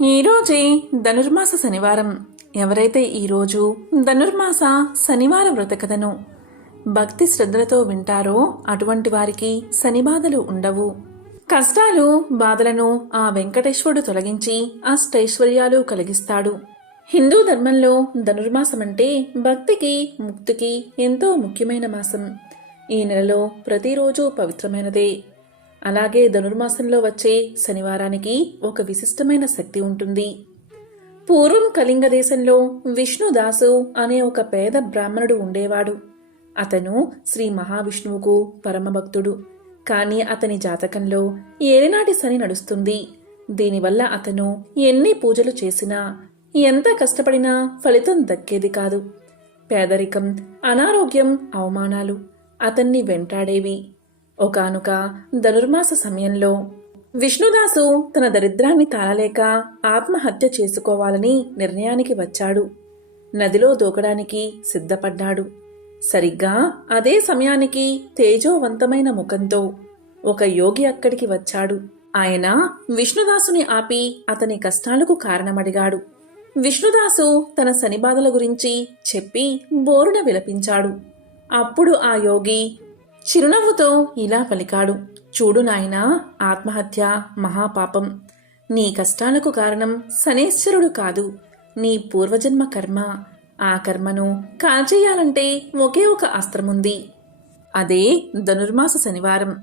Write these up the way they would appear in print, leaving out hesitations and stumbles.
ఈరోజే ధనుర్మాస శనివారం. ఎవరైతే ఈరోజు ధనుర్మాస శనివార వ్రతకథను భక్తి శ్రద్ధలతో వింటారో అటువంటి వారికి శనిబాధలు ఉండవు. కష్టాలు బాధలను ఆ వెంకటేశ్వరుడు తొలగించి అష్టైశ్వర్యాలు కలిగిస్తాడు. హిందూ ధర్మంలో ధనుర్మాసమంటే భక్తికి ముక్తికి ఎంతో ముఖ్యమైన మాసం. ఈ నెలలో ప్రతిరోజు పవిత్రమైనదే. అలాగే ధనుర్మాసంలో వచ్చే శనివారానికి ఒక విశిష్టమైన శక్తి ఉంటుంది. పూర్వం కళింగ దేశంలో విష్ణుదాసు అనే ఒక పేద బ్రాహ్మణుడు ఉండేవాడు. అతను శ్రీ మహావిష్ణువుకు పరమభక్తుడు. కానీ అతని జాతకంలో ఏలినాటి శని నడుస్తుంది. దీనివల్ల అతను ఎన్ని పూజలు చేసినా, ఎంత కష్టపడినా ఫలితం దక్కేది కాదు. పేదరికం, అనారోగ్యం, అవమానాలు అతన్ని వెంటాడేవి. ఒకానొక ధనుర్మాస సమయంలో విష్ణుదాసు తన దరిద్రాన్ని తాళలేక ఆత్మహత్య చేసుకోవాలని నిర్ణయానికి వచ్చాడు. నదిలో దూకడానికి సిద్ధపడ్డాడు. సరిగ్గా అదే సమయానికి తేజోవంతమైన ముఖంతో ఒక యోగి అక్కడికి వచ్చాడు. ఆయన విష్ణుదాసుని ఆపి అతని కష్టాలకు కారణమడిగాడు. విష్ణుదాసు తన శనిబాధల గురించి చెప్పి బోరున విలపించాడు. అప్పుడు ఆ యోగి చిరునవ్వుతో ఇలా పలికాడు, చూడు నాయనా, ఆత్మహత్య మహాపాపం. నీ కష్టాలకు కారణం శనేశ్వరుడు కాదు, నీ పూర్వజన్మ కర్మ. ఆ కర్మను కాల్చేయాలంటే ఒకే ఒక అస్త్రముంది, అదే ధనుర్మాస శనివారం.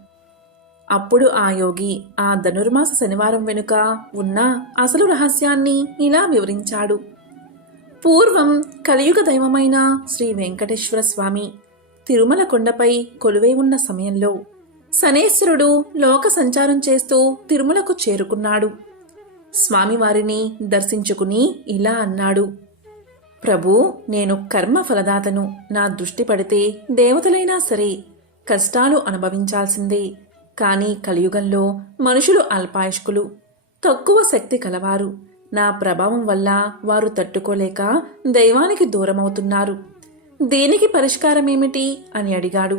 అప్పుడు ఆ యోగి ఆ ధనుర్మాస శనివారం వెనుక ఉన్న అసలు రహస్యాన్ని ఇలా వివరించాడు. పూర్వం కలియుగ దైవమైన శ్రీ వెంకటేశ్వర స్వామి తిరుమల కొండపై కొలువై ఉన్న సమయంలో శనేశ్వరుడు లోక సంచారం చేస్తూ తిరుమలకు చేరుకున్నాడు. స్వామివారిని దర్శించుకుని ఇలా అన్నాడు, ప్రభూ, నేను కర్మ ఫలదాతను. నా దృష్టి పడితే దేవతలైనా సరే కష్టాలు అనుభవించాల్సిందే. కానీ కలియుగంలో మనుషులు అల్పాయుష్కులు, తక్కువ శక్తి కలవారు. నా ప్రభావం వల్ల వారు తట్టుకోలేక దైవానికి దూరమవుతున్నారు. దీనికి పరిష్కారమేమిటి అని అడిగాడు.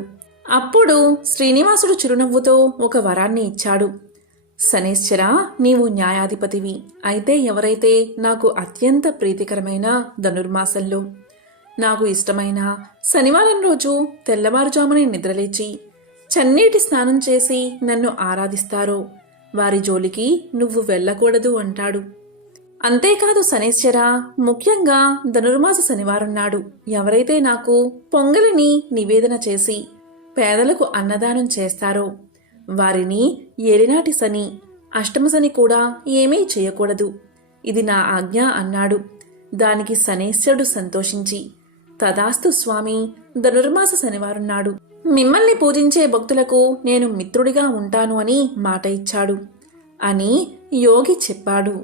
అప్పుడు శ్రీనివాసుడు చిరునవ్వుతో ఒక వరాన్ని ఇచ్చాడు. శనేశ్వర, నీవు న్యాయాధిపతివి. అయితే ఎవరైతే నాకు అత్యంత ప్రీతికరమైన ధనుర్మాసంలో నాకు ఇష్టమైన శనివారం రోజు తెల్లవారుజామునే నిద్రలేచి చన్నీటి స్నానం చేసి నన్ను ఆరాధిస్తారో వారి జోలికి నువ్వు వెళ్ళకూడదు అంటాడు. అంతేకాదు శనేశ్వర, ముఖ్యంగా ధనుర్మాస శనివారం నాడు ఎవరైతే నాకు పొంగలిని నివేదన చేసి పేదలకు అన్నదానం చేస్తారో వారిని ఏలినాటి శని, అష్టమ శని కూడా ఏమీ చేయకూడదు. ఇది నా ఆజ్ఞ అన్నాడు. దానికి శనేశ్వరుడు సంతోషించి, తదాస్తు స్వామి, ధనుర్మాస శనివారం నాడు మిమ్మల్ని పూజించే భక్తులకు నేను మిత్రుడిగా ఉంటాను అని మాట ఇచ్చాడు అని యోగి చెప్పాడు.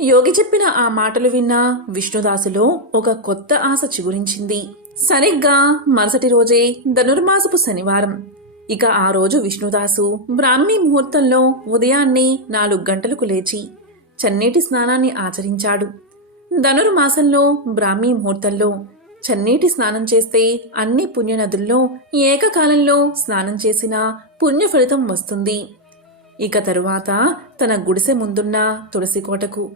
యోగి చెప్పిన ఆ మాటలు విన్న విష్ణుదాసులో ఒక కొత్త ఆశ చిగురించింది. సరిగ్గా మరుసటి రోజే ధనుర్మాసపు శనివారం. ఇక ఆ రోజు విష్ణుదాసు బ్రాహ్మీ ముహూర్తంలో ఉదయాన్నే 4 గంటలకు లేచి చన్నీటి స్నానాన్ని ఆచరించాడు. ధనుర్మాసంలో బ్రాహ్మీ ముహూర్తంలో చన్నీటి స్నానం చేస్తే అన్ని పుణ్యనదుల్లో ఏకకాలంలో స్నానం చేసిన పుణ్య ఫలితం వస్తుంది. ఇక తరువాత తన గుడిసె ముందున్న తులసి కోటకు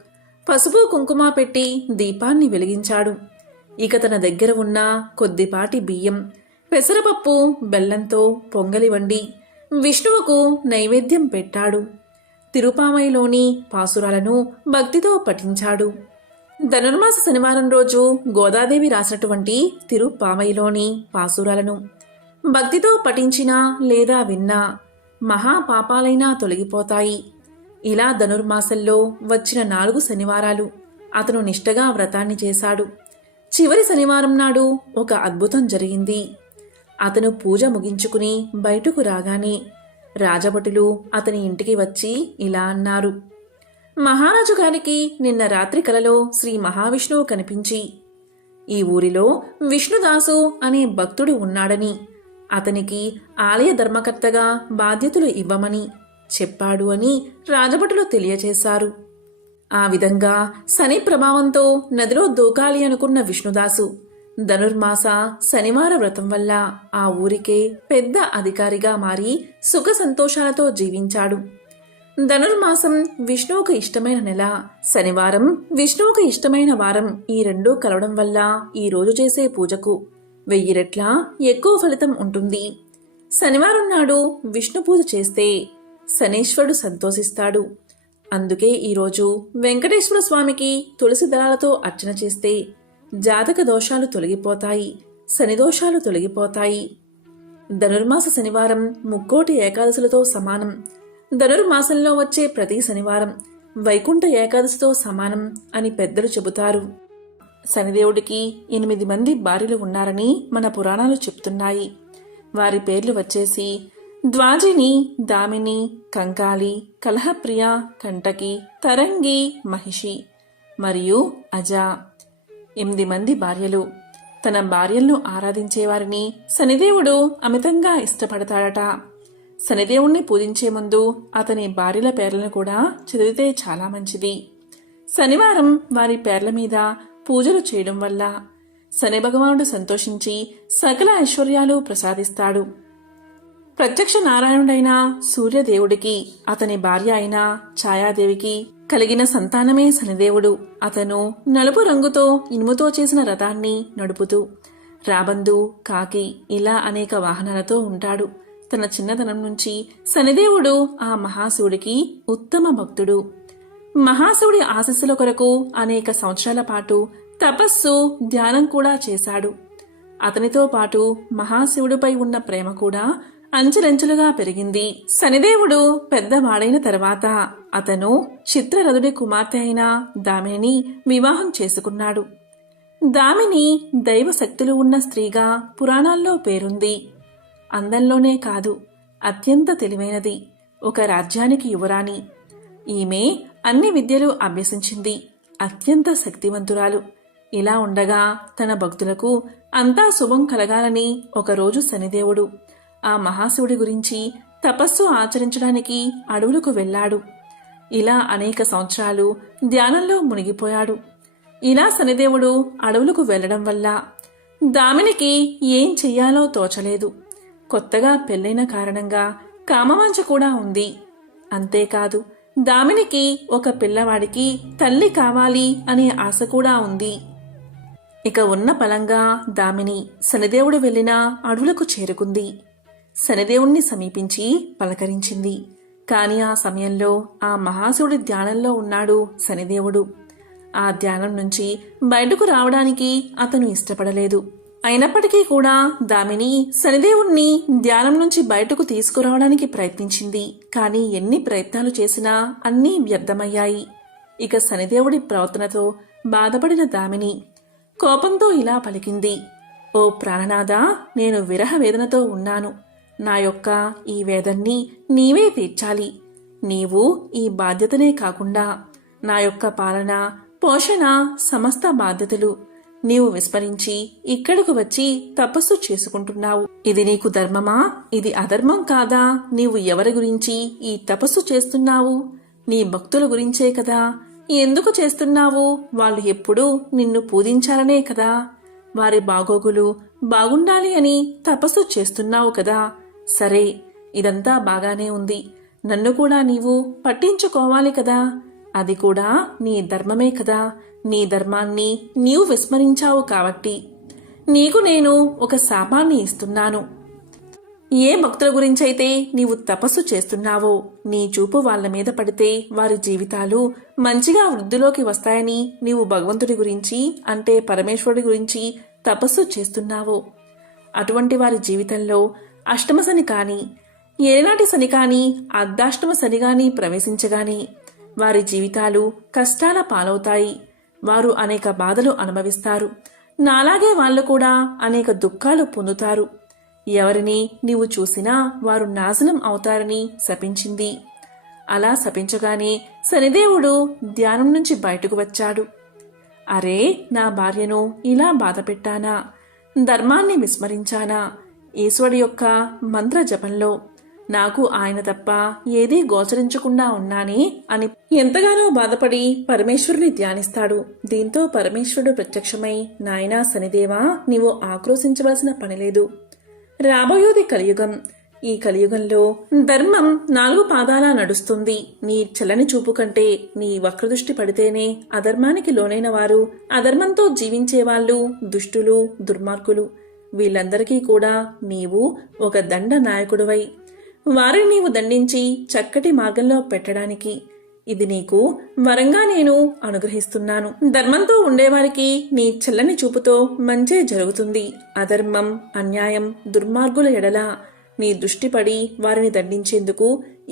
పసుపు కుంకుమ పెట్టి దీపాన్ని వెలిగించాడు. ఇక తన దగ్గర ఉన్న కొద్దిపాటి బియ్యం, పెసరపప్పు, బెల్లంతో పొంగలి వండి విష్ణువుకు నైవేద్యం పెట్టాడు. తిరుపామయిలోని పాసురాలను భక్తితో పఠించాడు. ధనుర్మాస శనివారం రోజు గోదాదేవి రాసినటువంటి తిరుపామయిలోని పాసురాలను భక్తితో పఠించినా లేదా విన్నా మహాపాపాలైనా తొలగిపోతాయి. ఇలా ధనుర్మాసంలో వచ్చిన 4 శనివారాలు అతను నిష్టగా వ్రతాన్ని చేశాడు. చివరి శనివారం నాడు ఒక అద్భుతం జరిగింది. అతను పూజ ముగించుకుని బయటకు రాగానే రాజభటులు అతని ఇంటికి వచ్చి ఇలా అన్నారు, మహారాజు గారికి నిన్న రాత్రి కలలో శ్రీ మహావిష్ణువు కనిపించి ఈ ఊరిలో విష్ణుదాసు అనే భక్తుడు ఉన్నాడని, అతనికి ఆలయ ధర్మకర్తగా బాధ్యతలు ఇవ్వమని చెప్పాడు అని రాజభటులు తెలియచేశారు. ఆ విధంగా శని ప్రభావంతో నదిలో దూకాలి అనుకున్న విష్ణుదాసు ధనుర్మాస శనివార వ్రతం వల్ల ఆ ఊరికే పెద్ద అధికారిగా మారి సుఖ సంతోషాలతో జీవించాడు. ధనుర్మాసం విష్ణువుకు ఇష్టమైన నెల. శనివారం విష్ణువుకు ఇష్టమైన వారం. ఈ రెండూ కలవడం వల్ల ఈ రోజు చేసే పూజకు 1000 రెట్ల ఎక్కువ ఫలితం ఉంటుంది. శనివారం నాడు విష్ణు పూజ చేస్తే శనీశ్వరుడు సంతోషిస్తాడు. అందుకే ఈరోజు వెంకటేశ్వర స్వామికి తులసి దళాలతో అర్చన చేస్తే జాతక దోషాలు తొలగిపోతాయి, శని దోషాలు తొలగిపోతాయి. ధనుర్మాస శనివారం ముక్కోటి ఏకాదశులతో సమానం. ధనుర్మాసంలో వచ్చే ప్రతి శనివారం వైకుంఠ ఏకాదశితో సమానం అని పెద్దలు చెబుతారు. శనిదేవుడికి 8 మంది భార్యలు ఉన్నారని మన పురాణాలు చెప్తున్నాయి. వారి పేర్లు వచ్చేసి ద్వాజిని, దామిని, కంకాలి, కలహప్రియ, కంటకి, తరంగి, మహిషి మరియు అజ. 8 మంది భార్యలు. తన భార్యలను ఆరాధించేవారిని శనిదేవుడు అమితంగా ఇష్టపడతాడట. శనిదేవుణ్ణి పూజించే ముందు అతని భార్యల పేర్లను కూడా చదివితే చాలా మంచిది. శనివారం వారి పేర్ల మీద పూజలు చేయడం వల్ల శని భగవానుడు సంతోషించి సకల ఐశ్వర్యాలు ప్రసాదిస్తాడు. ప్రత్యక్ష నారాయణుడైన సూర్యదేవుడికి అతని భార్య అయిన ఛాయాదేవికి కలిగిన సంతానమే శనిదేవుడు. అతను నలుపు రంగుతో ఇనుముతో చేసిన రథాన్ని నడుపుతూ రాబందు, కాకి ఇలా అనేక వాహనాలతో ఉంటాడు. తన చిన్నతనం నుంచి శనిదేవుడు ఆ మహాశివుడికి ఉత్తమ భక్తుడు. మహాశివుడి ఆశీస్సుల కొరకు అనేక సంవత్సరాల పాటు తపస్సు, ధ్యానం కూడా చేశాడు. అతనితో పాటు మహాశివుడిపై ఉన్న ప్రేమ కూడా అంచెలంచెలుగా పెరిగింది. శనిదేవుడు పెద్దవాడైన తర్వాత అతను చిత్రరథుడి కుమార్తె అయిన దామిని వివాహం చేసుకున్నాడు. దామిని దైవశక్తులు ఉన్న స్త్రీగా పురాణాల్లో పేరుంది. అందంలోనే కాదు, అత్యంత తెలివైనది. ఒక రాజ్యానికి యువరాణి. ఈమె అన్ని విద్యలు అభ్యసించింది. అత్యంత శక్తివంతురాలు. ఇలా ఉండగా తన భక్తులకు అంతా శుభం కలగాలని ఒకరోజు శనిదేవుడు ఆ మహాశివుడి గురించి తపస్సు ఆచరించడానికి అడవులకు వెళ్ళాడు. ఇలా అనేక సంవత్సరాలు ధ్యానంలో మునిగిపోయాడు. ఇలా శనిదేవుడు అడవులకు వెళ్లడం వల్ల దామినికి ఏం చెయ్యాలో తోచలేదు. కొత్తగా పెళ్లైన కారణంగా కామవాంఛ కూడా ఉంది. అంతేకాదు దామినికి ఒక పిల్లవాడికి తల్లి కావాలి అనే ఆశ కూడా ఉంది. ఇక ఉన్న పలంగా దామిని శనిదేవుడు వెళ్లిన అడవులకు చేరుకుంది. శనిదేవుణ్ణి సమీపించి పలకరించింది. కాని ఆ సమయంలో ఆ మహాశివుడి ధ్యానంలో ఉన్నాడు శనిదేవుడు. ఆ ధ్యానం నుంచి బయటకు రావడానికి అతను ఇష్టపడలేదు. అయినప్పటికీ కూడా దామిని శనిదేవుణ్ణి ధ్యానం నుంచి బయటకు తీసుకురావడానికి ప్రయత్నించింది. కాని ఎన్ని ప్రయత్నాలు చేసినా అన్నీ వ్యర్థమయ్యాయి. ఇక శనిదేవుడి ప్రవర్తనతో బాధపడిన దామిని కోపంతో ఇలా పలికింది. ఓ ప్రాణనాథా, నేను విరహ వేదనతో ఉన్నాను. నా యొక్క ఈ వేదన్ని నీవే తీర్చాలి. నీవు ఈ బాధ్యతనే కాకుండా నా యొక్క పాలన, పోషణ సమస్త బాధ్యతలు నీవు విస్మరించి ఇక్కడకు వచ్చి తపస్సు చేసుకుంటున్నావు. ఇది నీకు ధర్మమా? ఇది అధర్మం కాదా? నీవు ఎవరి గురించి ఈ తపస్సు చేస్తున్నావు? నీ భక్తుల గురించే కదా. ఎందుకు చేస్తున్నావు? వాళ్ళు ఎప్పుడూ నిన్ను పూజించాలనే కదా. వారి బాగోగులు బాగుండాలి అని తపస్సు చేస్తున్నావు కదా. సరే, ఇదంతా బాగానే ఉంది. నన్ను కూడా నీవు పట్టించుకోవాలి కదా. అది కూడా నీ ధర్మమే కదా. నీ ధర్మాన్ని నీవు విస్మరించావు కాబట్టి నీకు నేను ఒక శాపాన్ని ఇస్తున్నాను. ఏ భక్తుల గురించైతే నీవు తపస్సు చేస్తున్నావో నీ చూపు వాళ్ల మీద పడితే వారి జీవితాలు మంచిగా వృద్ధిలోకి వస్తాయని నీవు భగవంతుడి గురించి అంటే పరమేశ్వరుడి గురించి తపస్సు చేస్తున్నావో అటువంటి వారి జీవితంలో అష్టమ శని కాని, ఏనాటి శని కాని, అర్ధాష్టమ శని గాని ప్రవేశించగాని వారి జీవితాలు కష్టాల పాలవుతాయి. వారు అనేక బాధలు అనుభవిస్తారు. నాలాగే వాళ్ళు కూడా అనేక దుఃఖాలు పొందుతారు. ఎవరిని నీవు చూసినా వారు నాశనం అవుతారని శపించింది. అలా శపించగానే శనిదేవుడు ధ్యానం నుంచి బయటకు వచ్చాడు. అరే, నా భార్యను ఇలా బాధ పెట్టానా? ధర్మాన్ని విస్మరించానా? ఈశ్వరుడి యొక్క మంత్ర జపంలో నాకు ఆయన తప్ప ఏదీ గోచరించకుండా ఉన్నానే అని ఎంతగానో బాధపడి పరమేశ్వరుని ధ్యానిస్తాడు. దీంతో పరమేశ్వరుడు ప్రత్యక్షమై, నాయనా శనిదేవా, నీవు ఆక్రోశించవలసిన పనిలేదు. రాబోయేది కలియుగం. ఈ కలియుగంలో ధర్మం 4 పాదాలా నడుస్తుంది. నీ చల్లని చూపు కంటే నీ వక్రదృష్టి పడితేనే అధర్మానికి లోనైన వారు, అధర్మంతో జీవించేవాళ్ళు, దుష్టులు, దుర్మార్గులు వీళ్ళందరికీ కూడా నీవు ఒక దండ నాయకుడివై వారిని నీవు దండించి చక్కటి మార్గంలో పెట్టడానికి ఇది నీకు వరంగా నేను అనుగ్రహిస్తున్నాను. ధర్మంతో ఉండేవారికి నీ చల్లని చూపుతో మంచే జరుగుతుంది. అధర్మం, అన్యాయం, దుర్మార్గుల ఎడల నీ దృష్టి పడి వారిని దండించేందుకు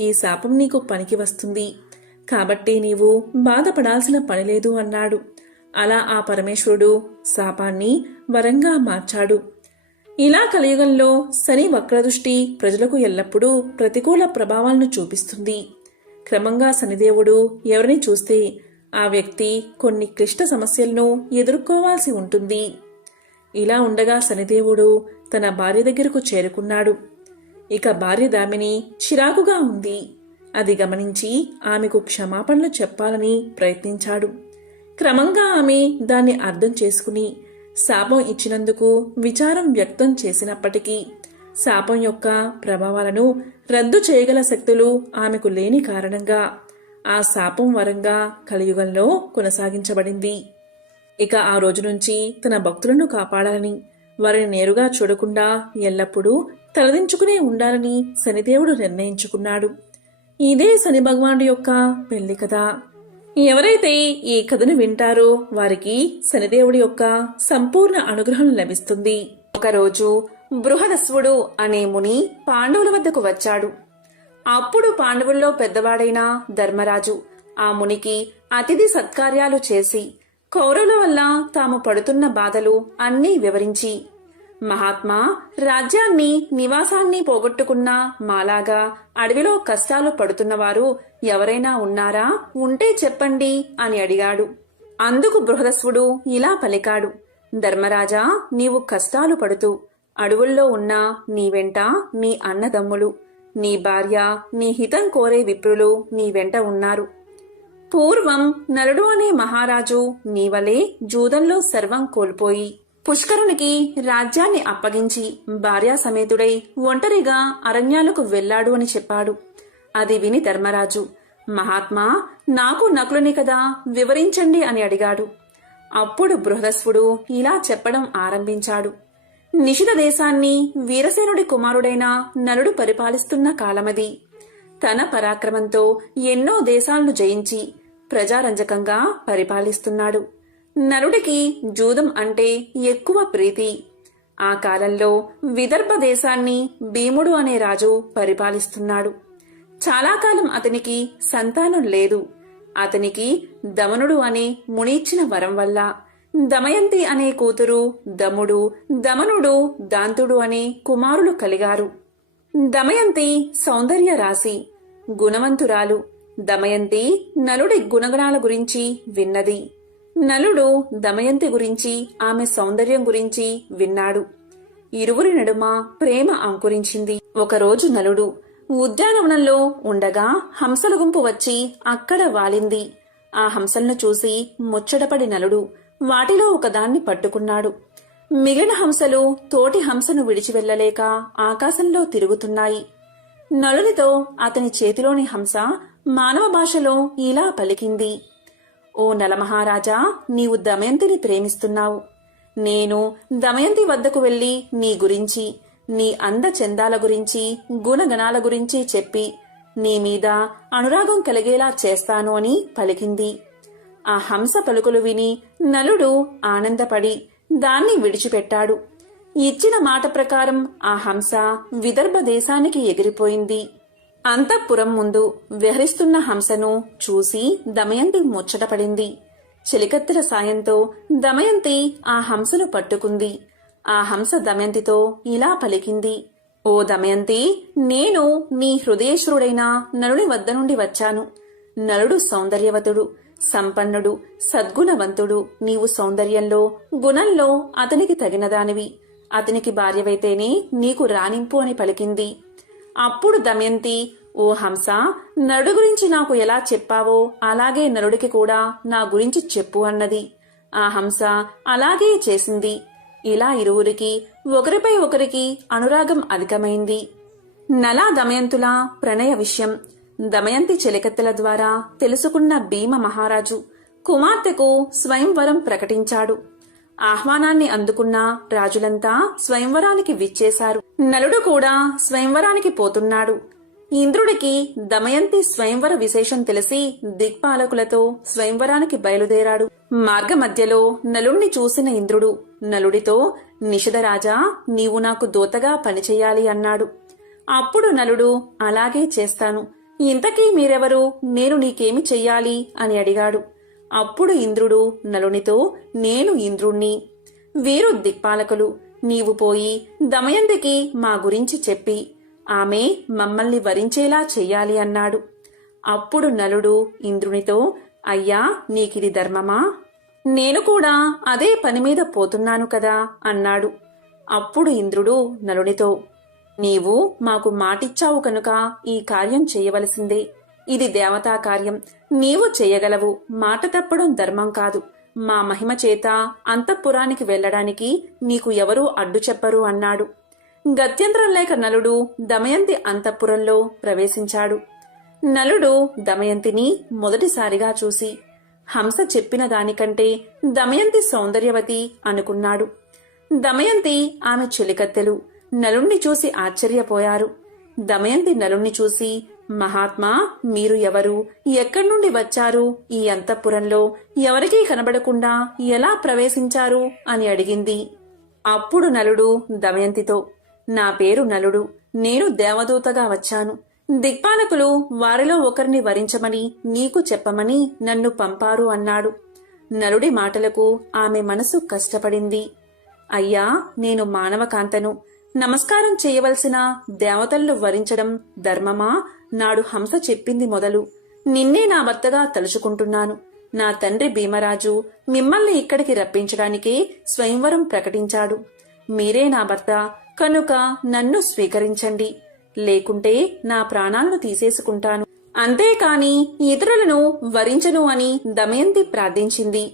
ఈ శాపం నీకు పనికి వస్తుంది. కాబట్టి నీవు బాధపడాల్సిన పనిలేదు అన్నాడు. అలా ఆ పరమేశ్వరుడు శాపాన్ని వరంగా మార్చాడు. ఇలా కలియుగంలో శని వక్రదృష్టి ప్రజలకు ఎల్లప్పుడూ ప్రతికూల ప్రభావాలను చూపిస్తుంది. క్రమంగా శనిదేవుడు ఎవరిని చూస్తే ఆ వ్యక్తి కొన్ని క్లిష్ట సమస్యలను ఎదుర్కోవాల్సి ఉంటుంది. ఇలా ఉండగా శనిదేవుడు తన భార్య దగ్గరకు చేరుకున్నాడు. ఇక భార్య దామిని చిరాకుగా ఉంది. అది గమనించి ఆమెకు క్షమాపణలు చెప్పాలని ప్రయత్నించాడు. క్రమంగా ఆమె దాన్ని అర్థం చేసుకుని శాపం ఇచ్చినందుకు విచారం వ్యక్తం చేసినప్పటికీ శాపం యొక్క ప్రభావాలను రద్దు చేయగల శక్తులు ఆమెకు లేని కారణంగా ఆ శాపం వరంగా కలియుగంలో కొనసాగించబడింది. ఇక ఆ రోజు నుంచి తన భక్తులను కాపాడాలని, వారిని నేరుగా చూడకుండా ఎల్లప్పుడూ తలదించుకునే ఉండాలని శనిదేవుడు నిర్ణయించుకున్నాడు. ఇదే శని భగవానుడి యొక్క పెళ్లి కథ. ఎవరైతే ఈ కథను వింటారో వారికి శనిదేవుడి యొక్క సంపూర్ణ అనుగ్రహం లభిస్తుంది. ఒకరోజు బృహదస్వుడు అనే ముని పాండవుల వద్దకు వచ్చాడు. అప్పుడు పాండవుల్లో పెద్దవాడైన ధర్మరాజు ఆ మునికి అతిథి సత్కార్యాలు చేసి కౌరవుల వల్ల తాము పడుతున్న బాధలు అన్నీ వివరించి, మహాత్మా, రాజ్యాన్ని, నివాసాన్ని పోగొట్టుకున్న మాలాగా అడవిలో కష్టాలు పడుతున్నవారు ఎవరైనా ఉన్నారా? ఉంటే చెప్పండి అని అడిగాడు. అందుకు బృహదస్వుడు ఇలా పలికాడు, ధర్మరాజా, నీవు కష్టాలు పడుతూ అడవుల్లో ఉన్న నీ వెంట నీ అన్నదమ్ములు, నీ భార్య, నీ హితం కోరే విప్రులు నీ వెంట ఉన్నారు. పూర్వం నలుడు అనే మహారాజు నీవలే జూదంలో సర్వం కోల్పోయి పుష్కరునికి రాజ్యాన్ని అప్పగించి భార్యా సమేతుడై ఒంటరిగా అరణ్యాలకు వెళ్లాడు అని చెప్పాడు. అది విని ధర్మరాజు, మహాత్మా, నాకు నకులుని కదా, వివరించండి అని అడిగాడు. అప్పుడు బృహదస్వుడు ఇలా చెప్పడం ఆరంభించాడు. నిషిత దేశాన్ని వీరసేనుడి కుమారుడైన నలుడు పరిపాలిస్తున్న కాలమది. తన పరాక్రమంతో ఎన్నో దేశాలను జయించి ప్రజారంజకంగా పరిపాలిస్తున్నాడు. నలుడికి జూదం అంటే ఎక్కువ ప్రీతి. ఆ కాలంలో విదర్భ దేశాన్ని భీముడు అనే రాజు పరిపాలిస్తున్నాడు. చాలా కాలం అతనికి సంతానం లేదు. అతనికి దమనుడు అనే మునిచ్చిన వరం వల్ల దమయంతి అనే కూతురు, దముడు, దమనుడు, దాంతుడు అనే కుమారులు కలిగారు. దమయంతి సౌందర్య రాశి, గుణవంతురాలు. దమయంతి నలుడి గుణగణాల గురించి విన్నది. నలుడు దమయంతి గురించి, ఆమె సౌందర్యం గురించి విన్నాడు. ఇరువురి నడుమ ప్రేమ అంకురించింది. ఒకరోజు నలుడు ఉద్యానవనంలో ఉండగా హంసల గుంపు వచ్చి అక్కడ వాలింది. ఆ హంసలను చూసి ముచ్చటపడి నలుడు వాటిలో ఒకదాన్ని పట్టుకున్నాడు. మిగిలిన హంసలు తోటి హంసను విడిచి వెళ్లలేక ఆకాశంలో తిరుగుతున్నాయి. నలునితో అతని చేతిలోని హంస మానవ భాషలో ఇలా పలికింది, ఓ నలమహారాజా, నీవు దమయంతిని ప్రేమిస్తున్నావు. నేను దమయంతి వద్దకు వెళ్లి నీ గురించి, నీ అందచందాల గురించి, గుణగణాల గురించి చెప్పి నీ మీద అనురాగం కలిగేలా చేస్తాను అని పలికింది. ఆ హంస పలుకులు విని నలుడు ఆనందపడి దాన్ని విడిచిపెట్టాడు. ఇచ్చిన మాట ప్రకారం ఆ హంస విదర్భ దేశానికి ఎగిరిపోయింది. అంతఃపురం ముందు విహరిస్తున్న హంసను చూసి దమయంతి ముచ్చటపడింది. చెలికత్తెల సాయంతో దమయంతి ఆ హంసను పట్టుకుంది. ఆ హంస దమయంతితో ఇలా పలికింది, ఓ దమయంతి, నేను నీ హృదయేశ్వరుడైన నలుని వద్ద నుండి వచ్చాను. నలుడు సౌందర్యవతుడు, సంపన్నుడు, సద్గుణవంతుడు. నీవు సౌందర్యంలో, గుణంలో అతనికి తగినదానివి. అతనికి భార్యవైతేనే నీకు రాణింపు అని పలికింది. అప్పుడు దమయంతి, ఓ హంస, నలుడు గురించి నాకు ఎలా చెప్పావో అలాగే నలుడికి కూడా నా గురించి చెప్పు అన్నది. ఆ హంస అలాగే చేసింది. ఇలా ఇరువురికి ఒకరిపై ఒకరికి అనురాగం అధికమైంది. నల దమయంతుల ప్రణయ విషయం దమయంతి చెలికత్తెల ద్వారా తెలుసుకున్న భీమ మహారాజు కుమార్తెకు స్వయంవరం ప్రకటించాడు. ఆహ్వానాన్ని అందుకున్న రాజులంతా స్వయంవరానికి విచ్చేశారు. నలుడు కూడా స్వయంవరానికి పోతున్నాడు. ఇంద్రుడికి దమయంతి స్వయంవర విశేషం తెలిసి దిక్పాలకులతో స్వయంవరానికి బయలుదేరాడు. మార్గమధ్యలో నలుణ్ణి చూసిన ఇంద్రుడు నలుడితో, నిషధరాజా, నీవు నాకు దూతగా పనిచెయ్యాలి అన్నాడు. అప్పుడు నలుడు, అలాగే చేస్తాను. ఇంతకీ మీరెవరు? నేను నీకేమి చెయ్యాలి అని అడిగాడు. అప్పుడు ఇంద్రుడు నలునితో, నేను ఇంద్రుణ్ణి. వీరు దిక్పాలకులు. నీవు పోయి దమయంతికి మా గురించి చెప్పి ఆమె మమ్మల్ని వరించేలా చెయ్యాలి అన్నాడు. అప్పుడు నలుడు ఇంద్రునితో, అయ్యా, నీకిది ధర్మమా? నేను కూడా అదే పనిమీద పోతున్నాను కదా అన్నాడు. అప్పుడు ఇంద్రుడు నలునితో, నీవు మాకు మాటిచ్చావు కనుక ఈ కార్యం చెయ్యవలసిందే. ఇది దేవతా కార్యం. నీవు చెయ్యగలవు. మాట తప్పడం ధర్మం కాదు. మా మహిమ చేత అంతఃపురానికి వెళ్లడానికి నీకు ఎవరూ అడ్డు చెప్పరు అన్నాడు. గత్యంతరం లేక నలుడు దమయంతి అంతఃపురంలో ప్రవేశించాడు. నలుడు దమయంతిని మొదటిసారిగా చూసి హంస చెప్పిన దానికంటే దమయంతి సౌందర్యవతి అనుకున్నాడు. దమయంతి ఆమె చెలికత్తెలు నలుణ్ణి చూసి ఆశ్చర్యపోయారు. దమయంతి నలుణ్ణి చూసి, మహాత్మా, మీరు ఎవరు? ఎక్కడి నుండి వచ్చారు? ఈ అంతఃపురంలో ఎవరికీ కనబడకుండా ఎలా ప్రవేశించారు అని అడిగింది. అప్పుడు నలుడు దమయంతితో, నా పేరు నలుడు. నేను దేవదూతగా వచ్చాను. దిక్పాలకులు వారిలో ఒకరిని వరించమని నీకు చెప్పమని నన్ను పంపారు అన్నాడు. నలుడి మాటలకు ఆమె మనసు కష్టపడింది. అయ్యా, నేను మానవకాంతను. నమస్కారం చేయవలసిన దేవతలను వరించడం ధర్మమా? నాడు హంస చెప్పింది మొదలు నిన్నే నా భర్తగా తలుచుకుంటున్నాను. నా తండ్రి భీమరాజు మిమ్మల్ని ఇక్కడికి రప్పించడానికే స్వయంవరం ప్రకటించాడు. మీరే నా భర్త కనుక నన్ను స్వీకరించండి, లేకుంటే నా ప్రాణాలను తీసేసుకుంటాను. అంతేకాని ఇతరులను వరించను అని దమయంతి ప్రార్థించింది.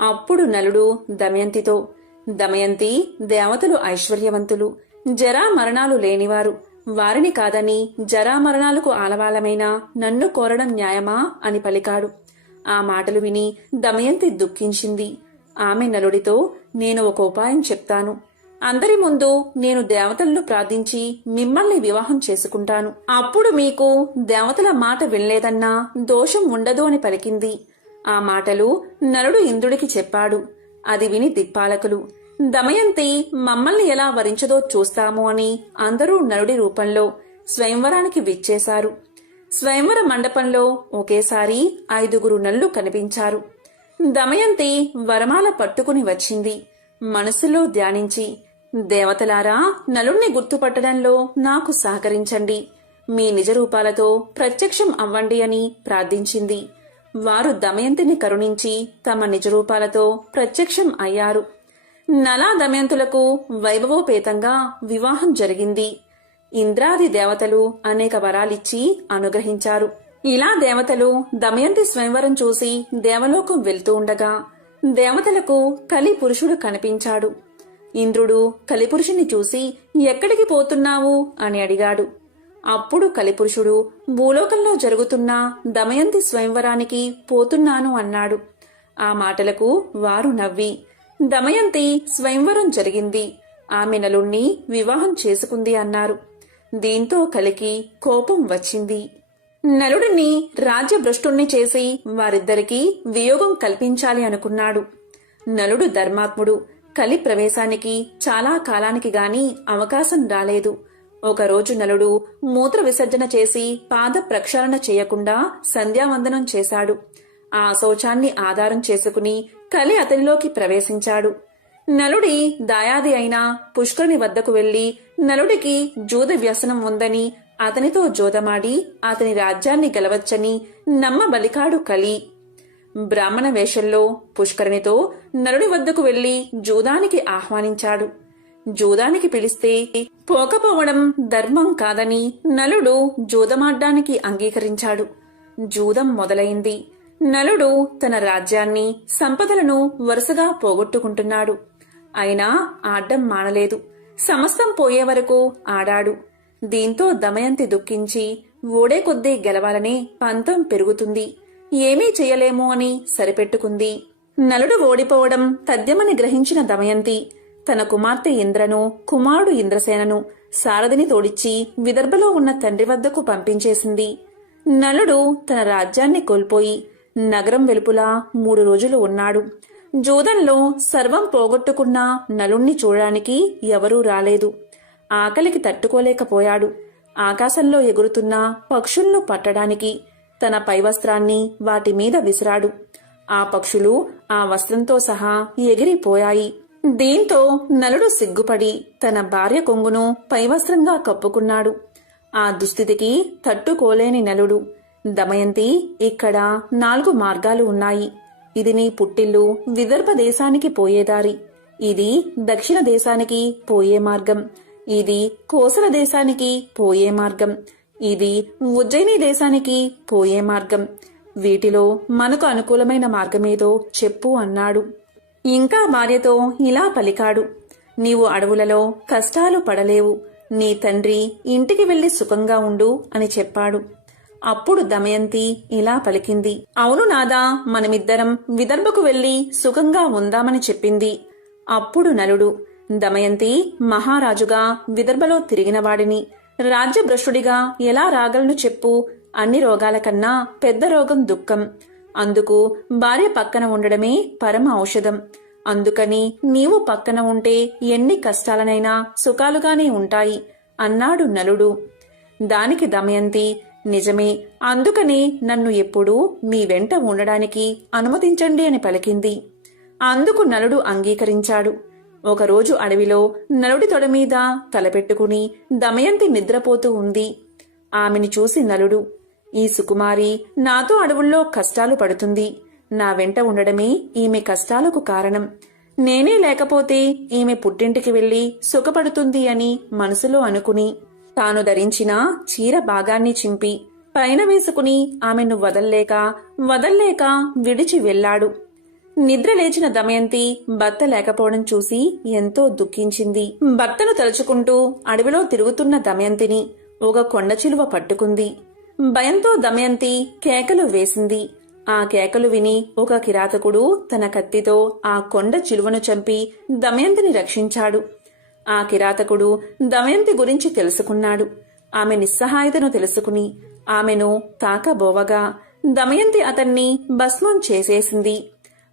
అప్పుడు నలుడు దమయంతితో, దమయంతి, దేవతలు ఐశ్వర్యవంతులు, జరా మరణాలు లేనివారు. వారిని కాదని జరామరణాలకు ఆలవాలమైన నన్ను కోరడం న్యాయమా అని పలికాడు. ఆ మాటలు విని దమయంతి దుఃఖించింది. ఆమె నలుడితో, నేను ఒక ఉపాయం చెప్తాను. అందరి ముందు నేను దేవతలను ప్రార్థించి మిమ్మల్ని వివాహం చేసుకుంటాను. అప్పుడు మీకు దేవతల మాట వినలేదన్నా దోషం ఉండదు అని పలికింది. ఆ మాటలు నలుడు ఇంద్రుడికి చెప్పాడు. అది విని దిక్పాలకులు, దమయంతి మమ్మల్ని ఎలా వరించదో చూస్తాము అని అందరూ నలుడి రూపంలో స్వయంవరానికి విచ్చేశారు. స్వయంవర మండపంలో ఒకేసారి 5 నల్లు కనిపించారు. దమయంతి వరమాల పట్టుకుని వచ్చింది. మనసులో ధ్యానించి, దేవతలారా, నలుణ్ణి గుర్తుపట్టడంలో నాకు సహకరించండి. మీ నిజ రూపాలతో ప్రత్యక్షం అవ్వండి అని ప్రార్థించింది. వారు దమయంతిని కరుణించి తమ నిజ రూపాలతో ప్రత్యక్షం అయ్యారు. నలా దమయంతులకు వైభవోపేతంగా వివాహం జరిగింది. ఇంద్రాది దేవతలు అనేక వరాలిచ్చి అనుగ్రహించారు. ఇలా దేవతలు దమయంతి స్వయంవరం చూసి దేవలోకం వెళ్తూ ఉండగా దేవతలకు కలి పురుషుడు కనిపించాడు. ఇంద్రుడు కలిపురుషుని చూసి, ఎక్కడికి పోతున్నావు అని అడిగాడు. అప్పుడు కలిపురుషుడు, భూలోకంలో జరుగుతున్న దమయంతి స్వయంవరానికి పోతున్నాను అన్నాడు. ఆ మాటలకు వారు నవ్వి, దమయంతి స్వయంవరం జరిగింది, ఆమె నలుణ్ణి వివాహం చేసుకుంది అన్నారు. దీంతో కలికి కోపం వచ్చింది. నలుడిని రాజ్యభ్రష్టుణ్ణి చేసి వారిద్దరికీ వియోగం కల్పించాలి అనుకున్నాడు. నలుడు ధర్మాత్ముడు. కలి ప్రవేశానికి చాలా కాలానికి గాని అవకాశం రాలేదు. ఒకరోజు నలుడు మూత్ర విసర్జన చేసి పాద ప్రక్షాళన చేయకుండా సంధ్యావందనం చేశాడు. ఆ శౌచాన్ని ఆధారం చేసుకుని కలి అతనిలోకి ప్రవేశించాడు. నలుడి దాయాది అయిన పుష్కరుని వద్దకు వెళ్లి నలుడికి జూద వ్యసనం ఉందని అతనితో జోదమాడి అతని రాజ్యాన్ని గెలవచ్చని నమ్మబలికాడు కలి. బ్రాహ్మణ వేషంలో పుష్కరునితో నలుడి వద్దకు వెళ్లి జూదానికి ఆహ్వానించాడు. జూదానికి పిలిస్తే పోకపోవడం ధర్మం కాదని నలుడు జూదమాడ్డానికి అంగీకరించాడు. జూదం మొదలైంది. నలుడు తన రాజ్యాన్ని, సంపదలను వరుసగా పోగొట్టుకుంటున్నాడు. అయినా ఆడ్డం మానలేదు. సమస్తం పోయే వరకు ఆడాడు. దీంతో దమయంతి దుఃఖించి ఓడే కొద్దీ గెలవాలని పంతం పెరుగుతుంది. ఏమీ చెయ్యలేము అని సరిపెట్టుకుంది. నలుడు ఓడిపోవడం తథ్యమని గ్రహించిన దమయంతి తన కుమార్తె ఇంద్రను, కుమారుడు ఇంద్రసేనను సారథిని తోడిచ్చి విదర్భలో ఉన్న తండ్రి వద్దకు పంపించేసింది. నలుడు తన రాజ్యాన్ని కోల్పోయి నగరం వెలుపులా 3 రోజులు ఉన్నాడు. జూదంలో సర్వం పోగొట్టుకున్న నలుణ్ణి చూడడానికి ఎవరూ రాలేదు. ఆకలికి తట్టుకోలేకపోయాడు. ఆకాశంలో ఎగురుతున్న పక్షులను పట్టడానికి తన పైవస్త్రాన్ని వాటి మీద విసిరాడు. ఆ పక్షులు ఆ వస్త్రంతో సహా ఎగిరిపోయాయి. దీంతో నలుడు సిగ్గుపడి తన భార్య కొంగును పైవస్త్రంగా కప్పుకున్నాడు. ఆ దుస్థితికి తట్టుకోలేని నలుడు, దమయంతి, ఇక్కడ 4 మార్గాలు ఉన్నాయి. ఇది నీ పుట్టిల్లు విదర్భ దేశానికి పోయేదారి. ఇది దక్షిణ దేశానికి పోయే మార్గం. ఇది కోసల దేశానికి పోయే మార్గం. ఇది ఉజ్జయిని దేశానికి పోయే మార్గం. వీటిలో మనకు అనుకూలమైన మార్గమేదో చెప్పు అన్నాడు. ఇంకా భార్యతో ఇలా పలికాడు. నీవు అడవులలో కష్టాలు పడలేవు. నీ తండ్రి ఇంటికి వెళ్లి సుఖంగా ఉండు అని చెప్పాడు. అప్పుడు దమయంతి ఇలా పలికింది. అవును నాదా, మనమిద్దరం విదర్భకు వెళ్లి సుఖంగా ఉందామని చెప్పింది. అప్పుడు నలుడు, దమయంతి, మహారాజుగా విదర్భలో తిరిగినవాడిని రాజ్యభ్రష్టుడిగా ఎలా రాగలను చెప్పు? అన్ని రోగాల కన్నా పెద్ద రోగం దుఃఖం. అందుకు భార్య పక్కన ఉండడమే పరమ ఔషధం. అందుకని నీవు పక్కన ఉంటే ఎన్ని కష్టాలనైనా సుఖాలుగానే ఉంటాయి అన్నాడు నలుడు. దానికి దమయంతి, నిజమే, అందుకని నన్ను ఎప్పుడూ మీ వెంట ఉండడానికి అనుమతించండి అని పలికింది. అందుకు నలుడు అంగీకరించాడు. ఒకరోజు అడవిలో నలుడి తొడమీద తలపెట్టుకుని దమయంతి నిద్రపోతూ ఉంది. ఆమెని చూసి నలుడు, ఈ సుకుమారి నాతో అడవుల్లో కష్టాలు పడుతుంది. నా వెంట ఉండడమే ఈమె కష్టాలకు కారణం. నేనే లేకపోతే ఈమె పుట్టింటికి వెళ్లి సుఖపడుతుంది అని మనసులో అనుకుని తాను ధరించిన చీర భాగాన్ని చింపి పైన వేసుకుని ఆమెను వదల్లేక విడిచి వెళ్లాడు. నిద్ర లేచిన దమయంతి భర్త లేకపోవడం చూసి ఎంతో దుఃఖించింది. భర్తను తలుచుకుంటూ అడవిలో తిరుగుతున్న దమయంతిని ఒక కొండ చిలువ పట్టుకుంది. భయంతో దమయంతి కేకలు వేసింది. ఆ కేకలు విని ఒక కిరాతకుడు తన కత్తితో ఆ కొండ చిలువను చంపి దమయంతిని రక్షించాడు. ఆ కిరాతకుడు దమయంతి గురించి తెలుసుకున్నాడు. ఆమె నిస్సహాయతను తెలుసుకుని ఆమెను తాకబోవగా దమయంతి అతన్ని భస్మం చేసేసింది.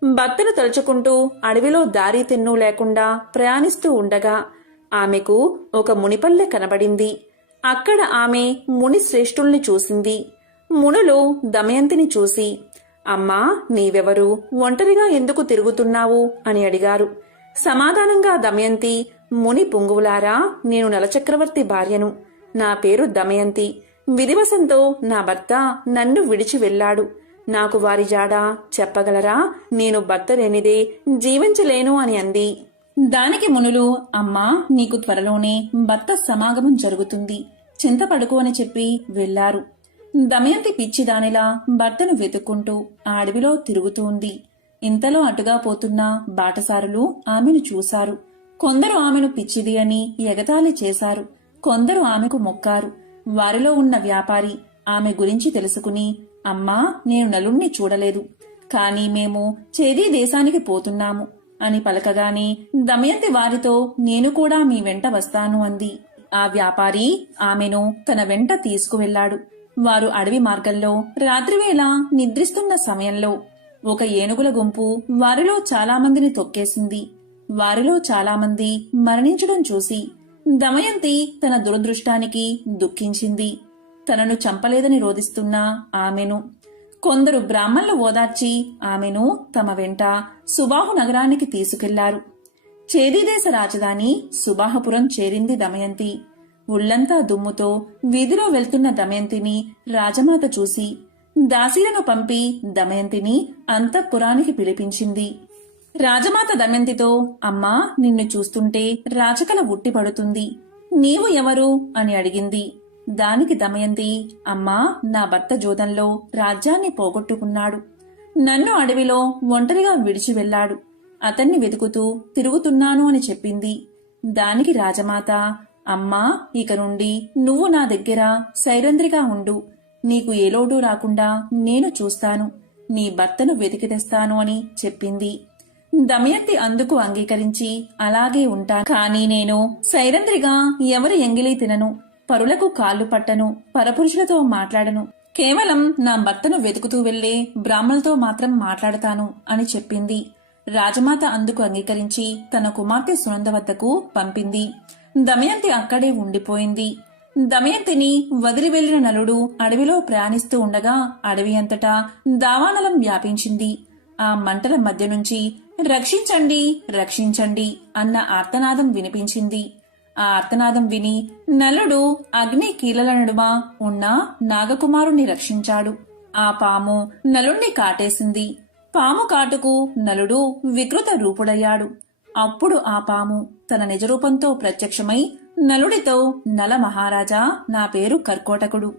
భర్తను తలుచుకుంటూ అడవిలో దారి తెన్ను లేకుండా ప్రయాణిస్తూ ఉండగా ఆమెకు ఒక మునిపల్లె కనబడింది. అక్కడ ఆమె ముని శ్రేష్ఠుల్ని చూసింది. మునులు దమయంతిని చూసి, అమ్మా, నీవెవరు? ఒంటరిగా ఎందుకు తిరుగుతున్నావు అని అడిగారు. సమాధానంగా దమయంతి, ముని పుంగువులారా, నేను నలచక్రవర్తి భార్యను. నా పేరు దమయంతి. విధివశంతో నా భర్త నన్ను విడిచి వెళ్లాడు. నాకు వారి జాడ చెప్పగలరా? నేను భర్త లేనిదే జీవించలేను అని అంది. దానికి మునులు, అమ్మా, నీకు త్వరలోనే భర్త సమాగమం జరుగుతుంది, చింతపడుకు అని చెప్పి వెళ్లారు. దమయంతి పిచ్చిదానిలా భర్తను వెతుక్కుంటూ ఆ అడవిలో తిరుగుతూ ఉంది. ఇంతలో అటుగా పోతున్న బాటసారులు ఆమెను చూశారు. కొందరు ఆమెను పిచ్చిది అని ఎగతాళి చేశారు. కొందరు ఆమెకు మొక్కారు. వారిలో ఉన్న వ్యాపారి ఆమె గురించి తెలుసుకుని, అమ్మా, నేను నలుణ్ణి చూడలేదు, కాని మేము చేదీ దేశానికి పోతున్నాము అని పలకగానే దమయంతి వారితో, నేను కూడా మీ వెంట వస్తాను అంది. ఆ వ్యాపారి ఆమెను తన వెంట తీసుకువెళ్లాడు. వారు అడవి మార్గంలో రాత్రివేళ నిద్రిస్తున్న సమయంలో ఒక ఏనుగుల గుంపు వారిలో చాలా మందిని తొక్కేసింది. వారిలో చాలా మంది మరణించడం చూసి దమయంతి తన దురదృష్టానికి దుఃఖించింది. తనను చంపలేదని రోదిస్తున్న ఆమెను కొందరు బ్రాహ్మణులు ఓదార్చి ఆమెను తమ వెంట సుబాహు నగరానికి తీసుకెళ్లారు. చేదీదేశ రాజధాని సుబాహపురం చేరింది దమయంతి. ఉళ్లంతా దుమ్ముతో వీధిలో వెళ్తున్న దమయంతిని రాజమాత చూసి దాసీలను పంపి దమయంతిని అంతఃపురానికి పిలిపించింది. రాజమాత దమయంతితో, అమ్మా, నిన్ను చూస్తుంటే రాజకల ఉట్టిపడుతుంది. నీవు ఎవరు అని అడిగింది. దానికి దమయంతి, అమ్మా, నా భర్త జోదంలో రాజ్యాన్ని పోగొట్టుకున్నాడు. నన్ను అడవిలో ఒంటరిగా విడిచి వెళ్లాడు. అతన్ని వెతుకుతూ తిరుగుతున్నాను అని చెప్పింది. దానికి రాజమాత, అమ్మా, ఇక నుండి నువ్వు నా దగ్గర సైరంధ్రిగా ఉండు. నీకు ఏ లోటు రాకుండా నేను చూస్తాను. నీ భర్తను వెతికి తెస్తాను అని చెప్పింది. దమయంతి అందుకు అంగీకరించి అలాగే ఉంటాను. కానీ నేను సైరంధ్రిగా ఎవరి ఎంగిలి తినను, పరులకు కాళ్ళు పట్టను, పరపురుషులతో మాట్లాడను. కేవలం నా భర్తను వెతుకుతూ వెళ్లే బ్రాహ్మణులతో మాత్రం మాట్లాడతాను అని చెప్పింది. రాజమాత అందుకు అంగీకరించి తన కుమార్తె సునంద వద్దకు పంపింది. దమయంతి అక్కడే ఉండిపోయింది. దమయంతిని వదిలి వెళ్లిన నలుడు అడవిలో ప్రయాణిస్తూ ఉండగా అడవి అంతటా దావానలం వ్యాపించింది. ఆ మంటల మధ్య నుంచి రక్షించండి, రక్షించండి అన్న ఆర్తనాదం వినిపించింది. ఆ ఆర్తనాదం విని నలుడు అగ్ని కీలల నడుమ ఉన్న నాగకుమారుణ్ణి రక్షించాడు. ఆ పాము నలుణ్ణి కాటేసింది. పాము కాటుకు నలుడు వికృత రూపుడయ్యాడు. అప్పుడు ఆ పాము తన నిజరూపంతో ప్రత్యక్షమై నలుడితో, నల మహారాజా, నా పేరు కర్కోటకుడు.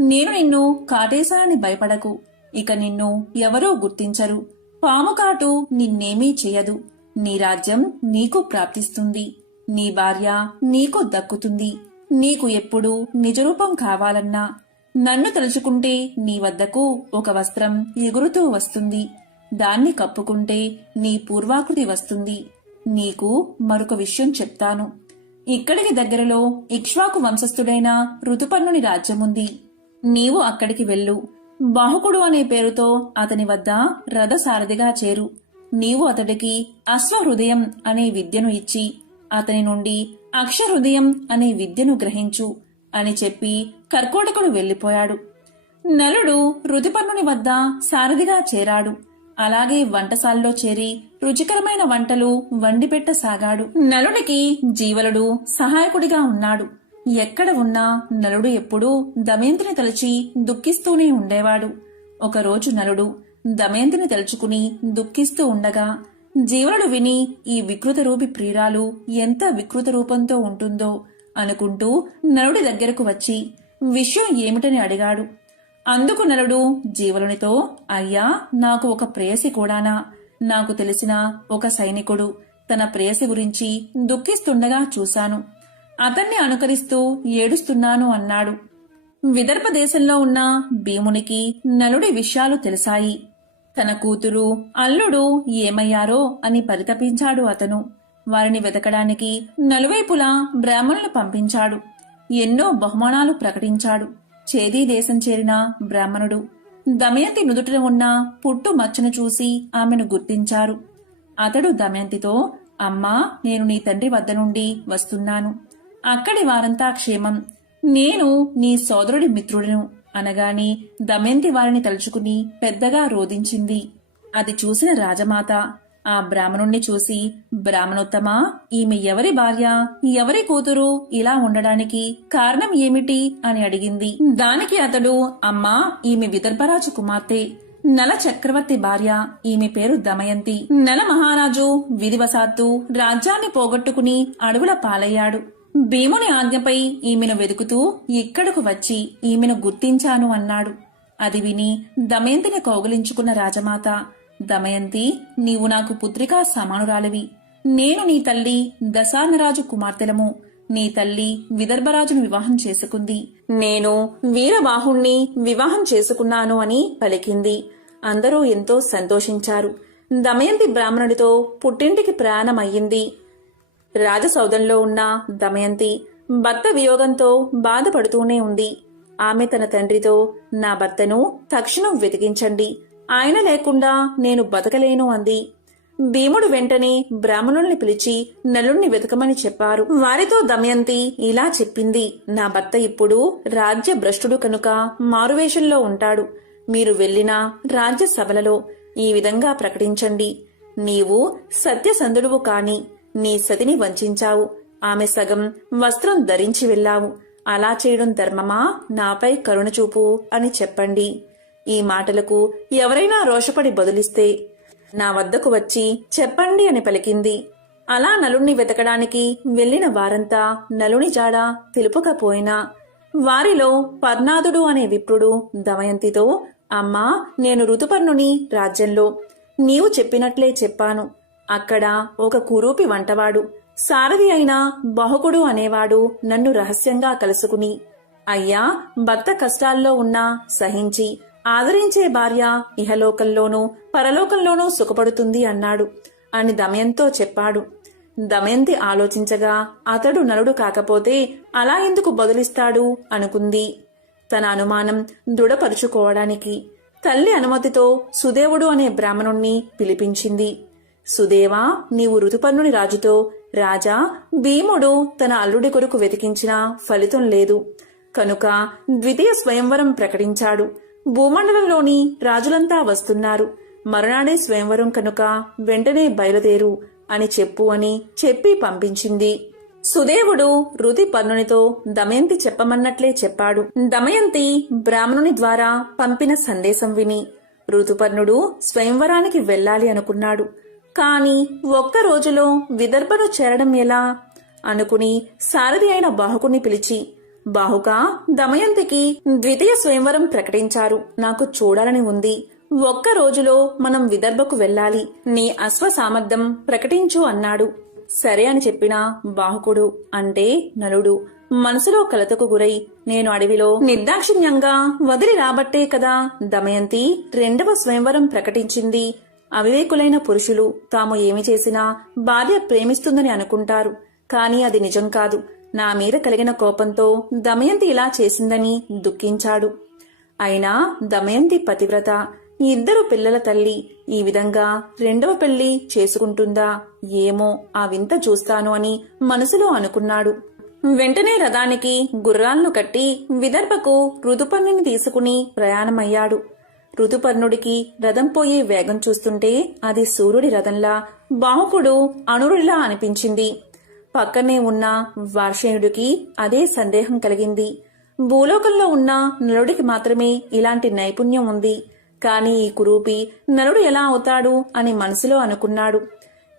నేను నిన్ను కాటేశానని భయపడకు. ఇక నిన్ను ఎవరూ గుర్తించరు. పాము కాటు నిన్నేమీ చెయ్యదు. నీ రాజ్యం నీకు ప్రాప్తిస్తుంది. నీ భార్య నీకు దక్కుతుంది. నీకు ఎప్పుడు నిజరూపం కావాలన్నా నన్ను తలుచుకుంటే నీ వద్దకు ఒక వస్త్రం ఎగురుతూ వస్తుంది. దాన్ని కప్పుకుంటే నీ పూర్వాకృతి వస్తుంది. నీకు మరొక విషయం చెప్తాను. ఇక్కడికి దగ్గరలో ఇక్ష్వాకు వంశస్థుడైన ఋతుపర్ణుని రాజ్యముంది. నీవు అక్కడికి వెళ్ళు. బాహుకుడు అనే పేరుతో అతని వద్ద రథసారథిగా చేరు. నీవు అతడికి అశ్వహృదయం అనే విద్యను ఇచ్చి అతని నుండి అక్షహృదయం అనే విద్యను గ్రహించు అని చెప్పి కర్కోటకుడు వెళ్లిపోయాడు. నలుడు ఋతుపర్ణుని వద్ద సారథిగా చేరాడు. అలాగే వంటశాలలో చేరి రుచికరమైన వంటలు వండిపెట్టసాగాడు. నలుడికి జీవలుడు సహాయకుడిగా ఉన్నాడు. ఎక్కడ ఉన్నా నలుడు ఎప్పుడూ దమయంతిని తలచి దుఃఖిస్తూనే ఉండేవాడు. ఒకరోజు నలుడు దమయంతిని తలుచుకుని దుఃఖిస్తూ ఉండగా జీవలుడు విని ఈ వికృత రూపి ప్రియురాలు ఎంత వికృత రూపంతో ఉంటుందో అనుకుంటూ నలుడి దగ్గరకు వచ్చి విషయం ఏమిటని అడిగాడు. అందుకు నలుడు జీవలునితో, అయ్యా, నాకు ఒక ప్రేయసి కూడానా? నాకు తెలిసిన ఒక సైనికుడు తన ప్రేయసి గురించి దుఃఖిస్తుండగా చూశాను. అతన్ని అనుకరిస్తూ ఏడుస్తున్నాను అన్నాడు. విదర్భ దేశంలో ఉన్న భీమునికి నలుడి విషయాలు తెలిసాయి. తన కూతురు, అల్లుడు ఏమయ్యారో అని పరితపించాడు అతను. వారిని వెతకడానికి నలువైపులా బ్రాహ్మణులు పంపించాడు. ఎన్నో బహుమానాలు ప్రకటించాడు. చేదీ దేశం చేరిన బ్రాహ్మణుడు దమయంతి నుదుటిన ఉన్న పుట్టు మచ్చను చూసి ఆమెను గుర్తించారు. అతడు దమయంతితో, అమ్మా, నేను నీ తండ్రి వద్ద నుండి వస్తున్నాను. అక్కడి వారంతా క్షేమం. నేను నీ సోదరుడి మిత్రుడను అనగాని దమయంతి వారిని తలుచుకుని పెద్దగా రోదించింది. అది చూసిన రాజమాత ఆ బ్రాహ్మణుణ్ణి చూసి, బ్రాహ్మణోత్తమా, ఈమె ఎవరి భార్య, ఎవరి కూతురు, ఇలా ఉండడానికి కారణం ఏమిటి అని అడిగింది. దానికి అతడు, అమ్మా, ఈమె విదర్భరాజు కుమార్తె, నల చక్రవర్తి భార్య. ఈమె పేరు దమయంతి. నల మహారాజు విధివశాత్తు రాజ్యాన్ని పోగొట్టుకుని అడవుల పాలయ్యాడు. భీముని ఆజ్ఞపై ఈమెను వెతుకుతూ ఇక్కడకు వచ్చి ఈమెను గుర్తించాను అన్నాడు. అది విని దమయంతిని కౌగిలించుకున్న రాజమాత, దమయంతి, నీవు నాకు పుత్రికా సమానురాలివి. నేను నీ తల్లి దశార్ణరాజు కుమార్తెలము. నీ తల్లి విదర్భరాజును వివాహం చేసుకుంది. నేను వీరబాహుణ్ణి వివాహం చేసుకున్నాను అని పలికింది. అందరూ ఎంతో సంతోషించారు. దమయంతి బ్రాహ్మణుడితో పుట్టింటికి ప్రయాణమయ్యింది. రాజసౌధంలో ఉన్న దమయంతి భర్త వియోగంతో బాధపడుతూనే ఉంది. ఆమె తన తండ్రితో, నా భర్తను తక్షణం వెతికించండి, ఆయన లేకుండా నేను బతకలేను అంది. భీముడు వెంటనే బ్రాహ్మణుల్ని పిలిచి నలుణ్ణి వెతకమని చెప్పారు. వారితో దమయంతి ఇలా చెప్పింది, నా భర్త ఇప్పుడు రాజ్య భ్రష్టుడు కనుక మారువేషంలో ఉంటాడు. మీరు వెళ్లిన రాజ్య సభలలో ఈ విధంగా ప్రకటించండి, నీవు సత్యసంధుడువు కాని నీ సతిని వంచావు. ఆమె సగం వస్త్రం ధరించి వెళ్లావు. అలా చేయడం ధర్మమా? నాపై కరుణ చూపు అని చెప్పండి. ఈ మాటలకు ఎవరైనా రోషపడి బదులిస్తే నా వద్దకు వచ్చి చెప్పండి అని పలికింది. అలా నలుణ్ణి వెతకడానికి వెళ్లిన వారంతా నలుని జాడ తెలుపకపోయినా వారిలో పర్ణాదుడు అనే విప్రుడు దమయంతితో, అమ్మా, నేను ఋతుపర్ణుని రాజ్యంలో నీవు చెప్పినట్లే చెప్పాను. అక్కడ ఒక కురూపి వంటవాడు సారథి అయిన బహుకుడు అనేవాడు నన్ను రహస్యంగా కలుసుకుని, అయ్యా, భర్త కష్టాల్లో ఉన్నా సహించి ఆదరించే భార్య ఇహలోకంలోనూ పరలోకంలోనూ సుఖపడుతుంది అన్నాడు అని దమయంతో చెప్పాడు. దమయంతి ఆలోచించగా అతడు నలుడు కాకపోతే అలా ఎందుకు బదులిస్తాడు అనుకుంది. తన అనుమానం దృఢపరుచుకోవడానికి తల్లి అనుమతితో సుదేవుడు అనే బ్రాహ్మణుణ్ణి పిలిపించింది. సుదేవా, నీవు ఋతుపర్ణుని రాజుతో, రాజా, భీముడు తన అల్లుడి కొరకు వెతికించినా ఫలితం లేదు కనుక ద్వితీయ స్వయంవరం ప్రకటించాడు. భూమండలంలోని రాజులంతా వస్తున్నారు. మరునాడే స్వయంవరం కనుక వెంటనే బయలుదేరు అని చెప్పు అని చెప్పి పంపించింది. సుదేవుడు ఋతుపర్ణునితో దమయంతి చెప్పమన్నట్లే చెప్పాడు. దమయంతి బ్రాహ్మణుని ద్వారా పంపిన సందేశం విని ఋతుపర్ణుడు స్వయంవరానికి వెళ్ళాలి అనుకున్నాడు. కాని ఒక్క రోజులో విదర్భను చేరడం ఎలా అనుకుని సారథి అయిన బాహుకుని పిలిచి, బాహుకా, దమయంతికి ద్వితీయ స్వయంవరం ప్రకటించారు. నాకు చూడాలని ఉంది. ఒక్క రోజులో మనం విదర్భకు వెళ్ళాలి. నీ అశ్వ సామర్థ్యం ప్రకటించు అన్నాడు. సరే అని చెప్పిన బాహుకుడు అంటే నలుడు మనసులో కలతకు గురై, నేను అడవిలో నిర్దాక్షిణ్యంగా వదిలి రాబట్టే కదా దమయంతి రెండవ స్వయంవరం ప్రకటించింది. అవివేకులైన పురుషులు తాము ఏమి చేసినా భార్య ప్రేమిస్తుందని అనుకుంటారు. కాని అది నిజం కాదు. నా మీద కలిగిన కోపంతో దమయంతి ఇలా చేసిందని దుఃఖించాడు. అయినా దమయంతి పతివ్రత, ఇద్దరు పిల్లల తల్లి ఈ విధంగా రెండవ పెళ్లి చేసుకుంటుందా ఏమో, ఆ వింత చూస్తాను అని మనసులో అనుకున్నాడు. వెంటనే రథానికి గుర్రాలను కట్టి విదర్భకు ఋతుపర్ణుని తీసుకుని ప్రయాణమయ్యాడు. ఋతుపర్ణుడికి రథం పోయే వేగం చూస్తుంటే అది సూర్యుడి రథంలా, బాహుకుడు అణురుడిలా అనిపించింది. పక్కనే ఉన్న వార్షేయుడికి అదే సందేహం కలిగింది. భూలోకంలో ఉన్న నలుడికి మాత్రమే ఇలాంటి నైపుణ్యం ఉంది. కాని ఈ కురూపి నలుడు ఎలా అవుతాడు అని మనసులో అనుకున్నాడు.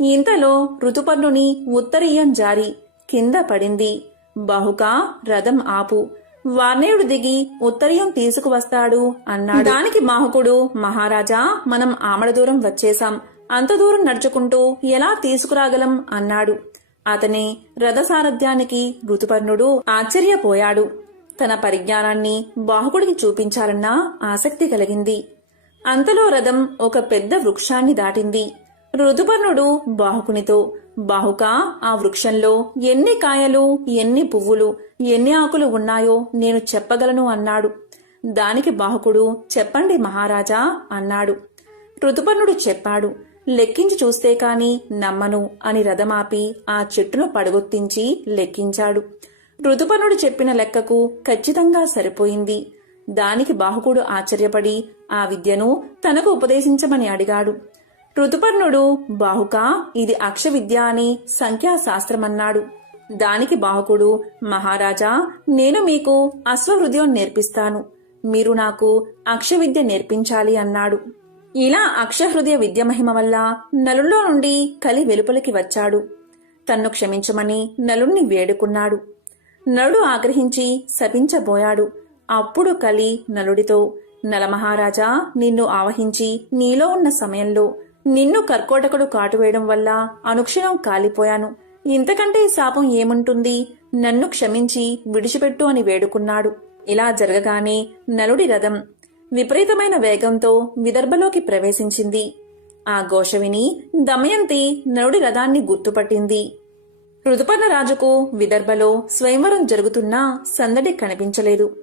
ఇంతలో ఋతుపర్ణుని ఉత్తరీయం జారి కింద పడింది. బాహుకా, రథం ఆపు, వార్ణేయుడు దిగి ఉత్తరీయం తీసుకువస్తాడు అన్నాడు. దానికి బాహుకుడు, మహారాజా, మనం ఆమడ దూరం వచ్చేశాం. అంత దూరం నడుచుకుంటూ ఎలా తీసుకురాగలం అన్నాడు. అతని రథసారథ్యానికి ఋతుపర్ణుడు ఆశ్చర్యపోయాడు. తన పరిజ్ఞానాన్ని బాహుకుడికి చూపించాలన్న ఆసక్తి కలిగింది. అంతలో రథం ఒక పెద్ద వృక్షాన్ని దాటింది. ఋతుపర్ణుడు బాహుకునితో, బాహుకా, ఆ వృక్షంలో ఎన్ని కాయలు, ఎన్ని పువ్వులు, ఎన్ని ఆకులు ఉన్నాయో నేను చెప్పగలను అన్నాడు. దానికి బాహుకుడు, చెప్పండి మహారాజా అన్నాడు. ఋతుపర్ణుడు చెప్పాడు. లెక్కించి చూస్తే కాని నమ్మను అని రథమాపి ఆ చెట్టును పడగొత్తించి లెక్కించాడు. ఋతుపర్ణుడు చెప్పిన లెక్కకు ఖచ్చితంగా సరిపోయింది. దానికి బాహుకుడు ఆశ్చర్యపడి ఆ విద్యను తనకు ఉపదేశించమని అడిగాడు. ఋతుపర్ణుడు, బాహుకా, ఇది అక్ష విద్య అని సంఖ్యాశాస్త్రమన్నాడు. దానికి బాహుకుడు, మహారాజా, నేను మీకు అశ్వహృదయం నేర్పిస్తాను. మీరు నాకు అక్ష విద్య నేర్పించాలి అన్నాడు. ఇలా అక్షహృదయ విద్య మహిమ వల్ల నలుల్లో నుండి కలి వెలుపలికి వచ్చాడు. తన్ను క్షమించమని నలుణ్ణి వేడుకున్నాడు. నలుడు ఆగ్రహించి శపించబోయాడు. అప్పుడు కలి నలుడితో, నలమహారాజా, నిన్ను ఆవహించి నీలో ఉన్న సమయంలో నిన్ను కర్కోటకుడు కాటువేయడం వల్ల అనుక్షణం కాలిపోయాను. ఇంతకంటే శాపం ఏముంటుంది? నన్ను క్షమించి విడిచిపెట్టు అని వేడుకున్నాడు. ఇలా జరగగానే నలుడి రథం విపరీతమైన వేగంతో విదర్భలోకి ప్రవేశించింది. ఆ ఘోష విని దమయంతి నలుడి రథాన్ని గుర్తుపట్టింది. ఋతుపర్ణరాజుకు విదర్భలో స్వయంవరం జరుగుతున్నా సందడి కనిపించలేదు.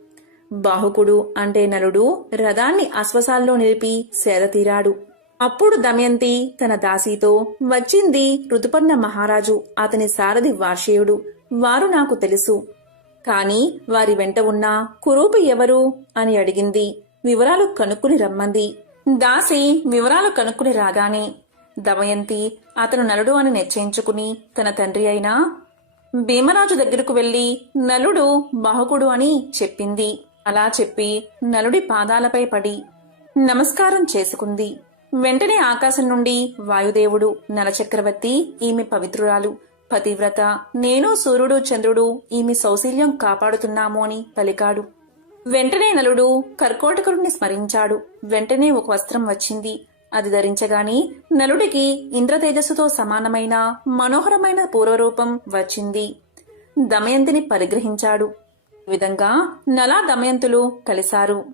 బాహుకుడు అంటే నలుడు రథాన్ని అశ్వసాల్లో నిలిపి సేదతీరాడు. అప్పుడు దమయంతి తన దాసీతో, వచ్చింది ఋతుపర్ణ మహారాజు, అతని సారథి వార్షేయుడు. వారు నాకు తెలుసు. కాని వారి వెంట ఉన్న కురూపి ఎవరు అని అడిగింది. వివరాలు కనుక్కుని రమ్మంది. దాసి వివరాలు కనుక్కుని రాగానే దమయంతి అతను నలుడు అని నిశ్చయించుకుని తన తండ్రి అయిన భీమరాజు దగ్గరకు వెళ్లి నలుడు బాహుకుడు అని చెప్పింది. అలా చెప్పి నలుడి పాదాలపై పడి నమస్కారం చేసుకుంది. వెంటనే ఆకాశం నుండి వాయుదేవుడు, నలచక్రవర్తి, ఈమె పవిత్రురాలు, పతివ్రత, నేను సూర్యుడు చంద్రుడు ఈమె సౌశీల్యం కాపాడుతున్నాము అని పలికాడు. వెంటనే నలుడు కర్కోటకుడిని స్మరించాడు. వెంటనే ఒక వస్త్రం వచ్చింది. అది ధరించగాని నలుడికి ఇంద్రతేజస్సుతో సమానమైన మనోహరమైన పూర్వరూపం వచ్చింది. దమయంతిని పరిగ్రహించాడు. ఈ విధంగా నల దమయంతులు కలిశారు.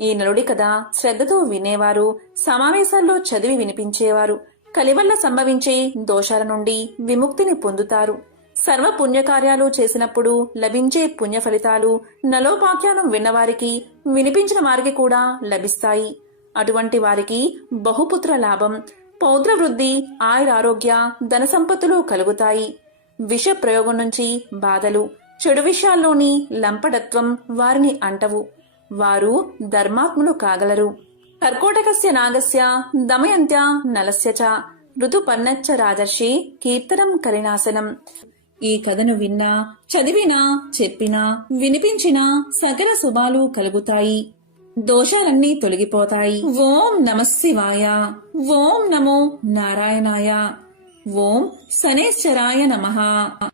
ఈ నలుడి కథ శ్రద్ధతో వినేవారు, సమావేశాల్లో చదివి వినిపించేవారు కలివల్ల సంభవించే దోషాల నుండి విముక్తిని పొందుతారు. సర్వ పుణ్యకార్యాలు చేసినప్పుడు లభించే పుణ్య ఫలితాలు నలోపాఖ్యానం విన్నవారికి, వినిపించిన వారికి కూడా లభిస్తాయి. అటువంటి వారికి బహుపుత్ర లాభం, పౌత్ర వృద్ధి, ఆయురారోగ్య, ధన సంపత్తులు కలుగుతాయి. విష ప్రయోగం నుంచి బాధలు, చెడు విషయాల్లోని లంపటత్వం వారిని అంటవు. వారు ధర్మాత్ములు కాగలరు. కర్కోటకస్య నాగస్య దమయంత్య నలస్య చ ఋతుపర్ణచ్చ రాజర్షి కీర్తనం కలినాశనం. ఈ కథను విన్నా, చదివినా, చెప్పినా, వినిపించినా సకల శుభాలు కలుగుతాయి. దోషాలన్నీ తొలగిపోతాయి. ఓం నమః శివాయ. ఓం నమో నారాయణాయ. ఓం శనేశ్వరాయ నమః.